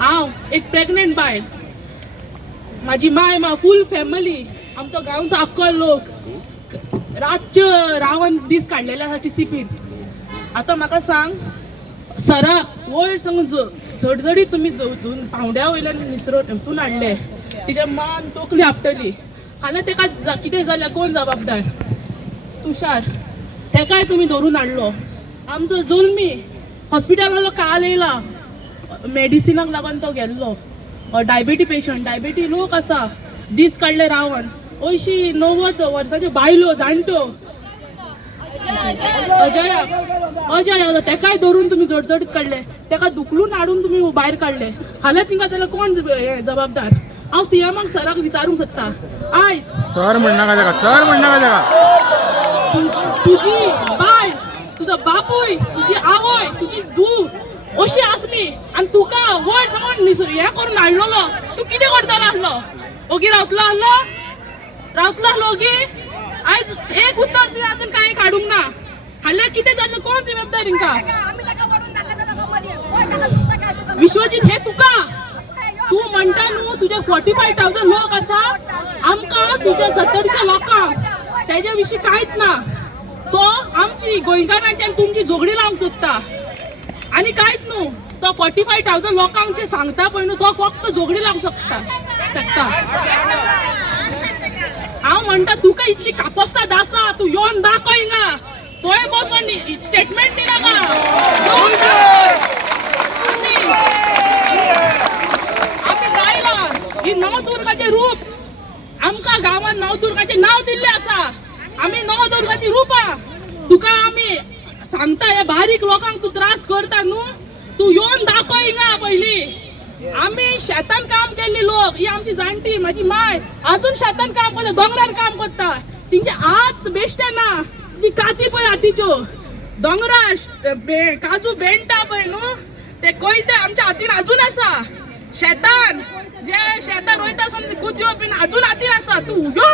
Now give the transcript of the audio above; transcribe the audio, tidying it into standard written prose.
हांव एक प्रेग्नेंट बायल, माझी माय फुल फॅमिली, आमचो गांवचो आख्खो लोक रातच्यो रावन दीस काडलेले आसा टीसीपीन. आतां म्हाका सांग, सरा वयर सांगून झडझडीत तुमी पावंड्या वयल्यान निसरून हाडले, तिच्या मान तोकली आपटली. हाल्यार तेका कितें जाल्यार कोण जबाबदार? तुषार, तेकाय तुमी धरून हाडलो. आमचो जुल्मी हॉस्पिटलालो काल येयला, मेडिसिनाक लागून तो गेल्लो. डायबिटी पेशंट, डायबिटी लोक आसा, दीस काडले रावन. अयशी 90 वर्सांच्यो बायलो जाणट्यो, अजय आलो, तेकाय धरून तुम्ही जडजडीत काढले, तेका दुखलून हाडून तुम्ही भायर काढले. हाल्यार तिंका जाल्यार कोण जबाबदार? हांव सीएमाक सराक विचारूंक सोदता आयज. सर म्हणनाका तेका, सर म्हणनाका तेका. तुजी बाय, तुजो बापूय, तुजी आवय, तुजी धूव अशी असली आणि तुका वयर सांगून हे करून हाडलो, तू कितें करतलो आसलो? ओगी रावतलो आसलो? रावतलो आसलो ओगी? आयज एक उत्तर तुवें अजून कांय काडूंक ना. हाल्यार कितें जाल्लें कोण जबाबदार हिंका? विश्वजीत, हे तुका तू म्हणटा न्हू तुजे 45,000 लोक आसा, आमकां तुज्या 70च्या लोकांक तेज्या विशीं कांयच ना. तो आमची गोंयकारांची आनी तुमची झगडी लावंक सोदता आनी कांयच न्हू. तो 45,000 लोकांक जे सांगता पळय न्हू, तो फक्त झगडी लावंक शकता. हांव म्हणटा तुका इतली कापोस्ताद आसा, तू येवन दाखय हिंगा. तोय बसोन स्टेटमेंट दिनाका. आमी गायला ही नवदुर्गाचें रूप, आमकां गांवांत नवदुर्गाचें नांव दिल्लें आसा. आमी नवदुर्गाची रूपां. तुका आमी सांगता, हे बारीक लोकांक तू त्रास करता न्हू, तू येवन दाखय हिंगा पयलीं. आमी शेतान काम केल्ली लोक, ही आमची जाणटी, म्हाजी माय अजून शेतान काम करता, दोंगरार काम करता. तिंचे हात बेश्टे ना, जी काती पळय हातीच्यो, दोंगरा काजू बेंडटा पळय न्हू, ते कोयते आमच्या हातीन अजून आसा. शेतान जे शेतान वयता आसतना कुद्यो बीन अजून हातीन आसा. तू यो